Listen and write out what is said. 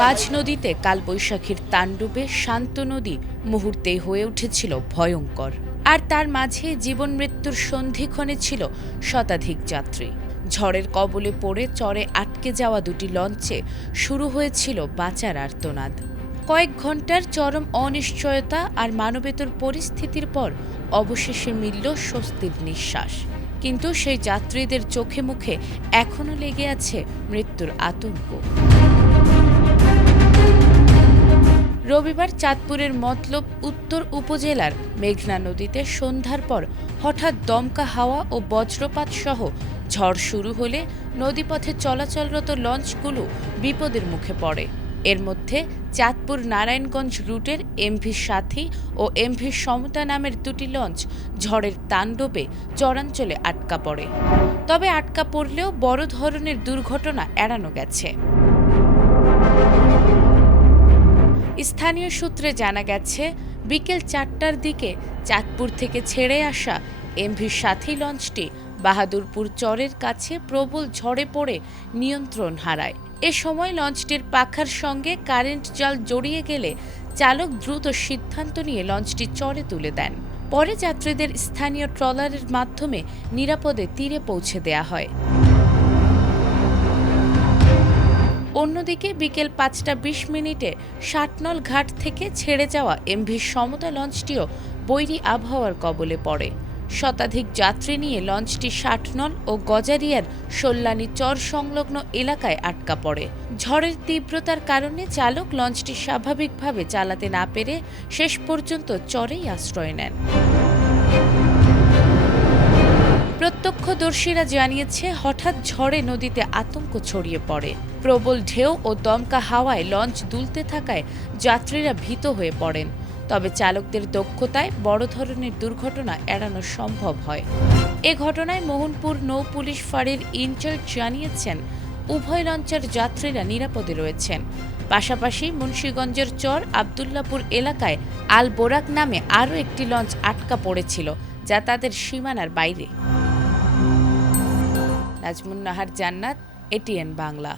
মাঝ নদীতে কালবৈশাখীর তাণ্ডবে শান্ত নদী মুহূর্তেই হয়ে উঠেছিল ভয়ঙ্কর। আর তার মাঝে জীবন মৃত্যুর সন্ধিক্ষণে ছিল শতাধিক যাত্রী। ঝড়ের কবলে পড়ে চরে আটকে যাওয়া দুটি লঞ্চে শুরু হয়েছিল বাঁচার আর্তনাদ। কয়েক ঘন্টার চরম অনিশ্চয়তা আর মানবেতর পরিস্থিতির পর অবশেষে মিলল স্বস্তির নিঃশ্বাস। কিন্তু সেই যাত্রীদের চোখে মুখে এখনও লেগে আছে মৃত্যুর আতঙ্ক। রবিবার চাঁদপুরের মতলব উত্তর উপজেলার মেঘনা নদীতে সন্ধ্যার পর হঠাৎ দমকা হাওয়া ও বজ্রপাত সহ ঝড় শুরু হলে নদীপথে চলাচলরত লঞ্চগুলো বিপদের মুখে পড়ে। এর মধ্যে চাঁদপুর নারায়ণগঞ্জ রুটের এমভি সাথী ও এমভি সমতা নামের দুটি লঞ্চ ঝড়ের তাণ্ডবে চরাঞ্চলে আটকা পড়ে। তবে আটকা পড়লেও বড় ধরনের দুর্ঘটনা এড়ানো গেছে। স্থানীয় সূত্রে জানা গেছে, বিকেল 4টার দিকে চাঁদপুর থেকে ছেড়ে আসা এমভি সাথী লঞ্চটি বাহাদুরপুর চরের কাছে প্রবল ঝড়ে পড়ে নিয়ন্ত্রণ হারায়। এ সময় লঞ্চটির পাখার সঙ্গে কারেন্ট জাল জড়িয়ে গেলে চালক দ্রুত সিদ্ধান্ত নিয়ে লঞ্চটি চরে তুলে দেন। পরে যাত্রীদের স্থানীয় ট্রলারের মাধ্যমে নিরাপদে তীরে পৌঁছে দেয়া হয়। অন্যদিকে বিকেল 5টা 20 মিনিটে ষাটনল ঘাট থেকে ছেড়ে যাওয়া এমভি সমতা লঞ্চটিও বৈরী আবহাওয়ার কবলে পড়ে। শতাধিক যাত্রী নিয়ে লঞ্চটি ষাটনল ও গজারিয়ার সল্লানি চর সংলগ্ন এলাকায় আটকা পড়ে। ঝড়ের তীব্রতার কারণে চালক লঞ্চটি স্বাভাবিকভাবে চালাতে না পেরে শেষ পর্যন্ত চরেই আশ্রয় নেন। প্রত্যক্ষদর্শীরা জানিয়েছে, হঠাৎ ঝড়ে নদীতে আতঙ্ক ছড়িয়ে পড়ে। প্রবল ঢেউ ও দমকা হাওয়ায় লঞ্চ দুলতে থাকায় যাত্রীরা ভীত হয়ে পড়েন। তবে চালকদের দক্ষতায় বড় ধরনের দুর্ঘটনা এড়ানো সম্ভব হয়। এ ঘটনায় মোহনপুর নৌ পুলিশ ফাঁড়ির ইনচার্জ জানিয়েছেন, উভয় লঞ্চের যাত্রীরা নিরাপদে রয়েছেন। পাশাপাশি মুন্সিগঞ্জের চর আবদুল্লাপুর এলাকায় আল বোরাক নামে আরও একটি লঞ্চ আটকা পড়েছিল, যা তাদের সীমানার বাইরে। নাজমুন নাহার জান্নাত, এটিএন বাংলা।